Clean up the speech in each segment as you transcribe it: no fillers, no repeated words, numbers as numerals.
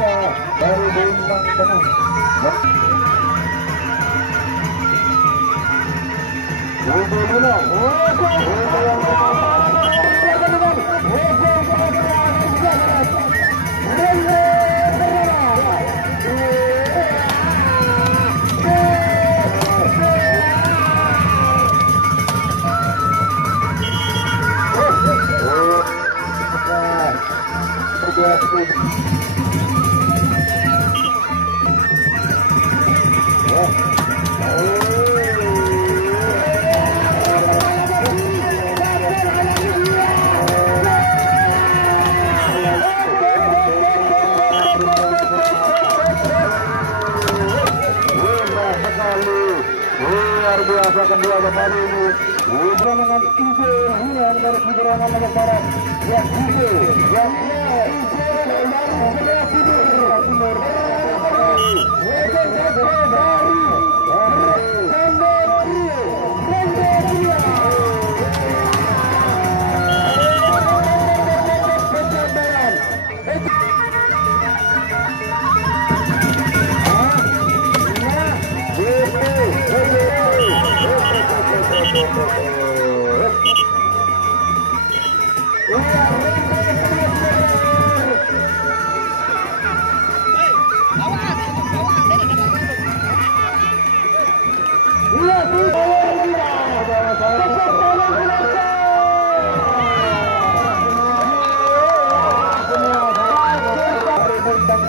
biasa dari bintang tengah. Luar biasa kedua kembali ini dengan ide yang dari Kuburangan Naga Barat yang ide yang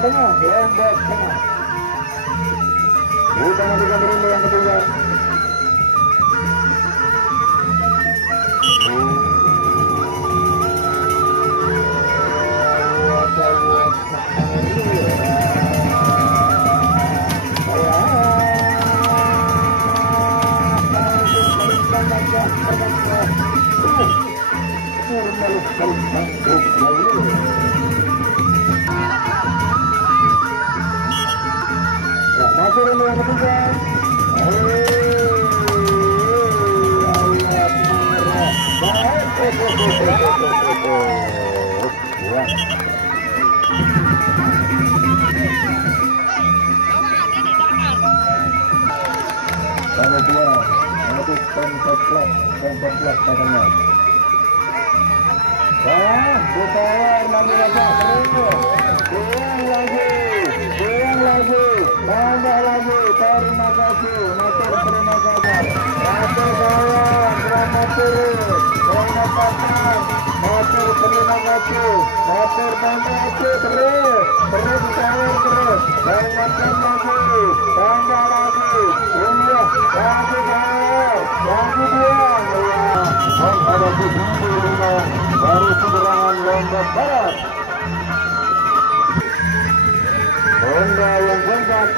tengah, lombok tengah. Bukan dengan rindu yang kedua. Masuk dulu yang ketiga. Nomor 2, nomor 14 katanya. Ditawar lagi lagi, tambah lagi, terima kasih, motor terima kasih, motor kawan, selamat turun, selamat datang, motor terima kasih, motor tambah lagi, terus ditawar terus, selamatkan lagi, tambah lagi, iya, lagi tawar, lagi buang, ya, menghadapi Bintang baru Kuburangan Lombok Barat. Honda yang keempat.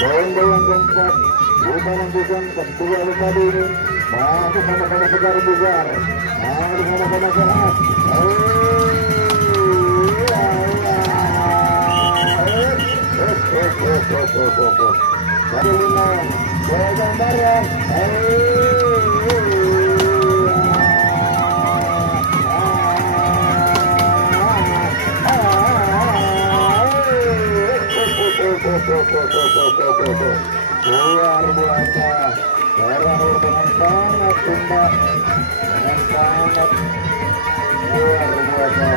Honda yang keempat. Bukan bukan kedua tadi ini. Masih sama-sama segar bugar. Masih sama-sama sehat. Satu lima. Gambaran. Luar biasa, terakhir dengan sangat indah, dengan sangat luar biasa.